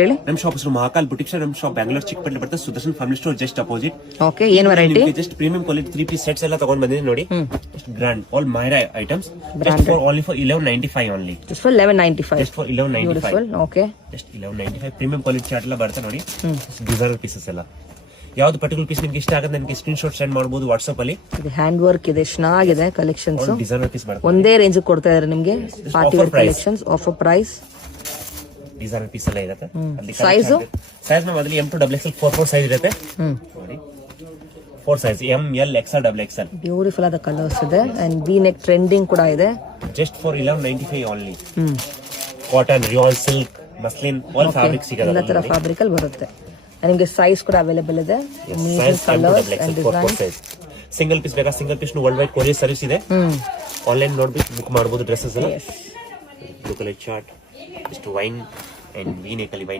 ಹೇಳಿ. ನಮ್ ಶಾಪ್ ಹೆಸರು ಮಹಾಕಾಲ್ ಬುಟಿಕ್ ನಮ್ ಶಾಪ್ ಬ್ಯಾಂಗ್ಳೂರ್ ಚಿಕ್ಕಪೇಟೆ ಬರ್ತದೆ. Sudarshan family store just opposite. Okay, ಏನ್ variety? Just premium quality 3 piece sets ಎಲ್ಲ ತಗೊಂಡ್ ಬಂದಿದ್ದೀನಿ ನೋಡಿ. ಜಸ್ಟ್ ಗ್ರ್ಯಾಂಡ್ ಆಲ್ ಮೈರಾ items. Just for only for 1195 only. Just for 1195. Just for 1195. Okay, just 1195 premium quality chart ಎಲ್ಲ ಬರುತ್ತೆ ನೋಡಿ. ಡಿಸೈನರ್ ಪೀಸಸ್ ಎಲ್ಲ. ಯಾವ್ದು ಪರ್ಟಿಕ್ಯುಲರ್ ಪೀಸ್ ನಿಮ್ಗೆ ಇಷ್ಟ ಆಗುತ್ತೆ ನನಗೆ ಸ್ಕ್ರೀನ್ ಶಾಟ್ ಸೆಂಡ್ ಮಾಡಬಹುದು ವಾಟ್ಸ್ಆಪ್ ಅಲ್ಲಿ. ಇದು ಹ್ಯಾಂಡ್ ವರ್ಕ್ ಇದೆ, ಚೆನ್ನಾಗಿದೆ ಕಲೆಕ್ಷನ್ಸ್. ಡಿಸೈನರ್ ಪೀಸ್ ಬರುತ್ತೆ. ಒಂದೇ ರೇಂಜ್ ಕೊಡ್ತಾ ಇದ್ದಾರೆ ನಿಮಗೆ. Party wear collections, offer price. Designer piece ಎಲ್ಲ ಇರುತ್ತೆ. ಸೈಜ್ ಮ್ಯಾಮ್ ಅದ್ರಲ್ಲಿ M to XXL 4 ಸೈಜ್ ಇರುತ್ತೆ ನೋಡಿ. 4 size M L XL XXL. Beautiful ಆದ ಕಲರ್ಸ್ ಇದೆ ಅಂಡ್ ವಿ ನೆಕ್ ಟ್ರೆಂಡಿಂಗ್ ಕೂಡ ಇದೆ. Just for 1195 only. Cotton, rayon, silk, muslin all fabric ಸಿಗುತ್ತೆ. ಎಲ್ಲ ತರ ಫ್ಯಾಬ್ರಿಕ್ ಅಲ್ಲಿ ಬರುತ್ತೆ. ನಿಮಗೆ ಸೈಜ್ ಕೂಡ ಅವೈಲೇಬಲ್ ಇದೆ. Colours and design. Single piece ಬೇಕಾ single piece world wide courier service ಇದೆ. ಆನ್ಲೈನ್ ನೋಡ್ಬಿಟ್ಟು ಬುಕ್ ಮಾಡಬಹುದು ಡ್ರೆಸ್ಸಸ್ ಎಲ್ಲ. Blue colour chart, just wine and V neck ಅಲ್ಲಿ ವೈನ್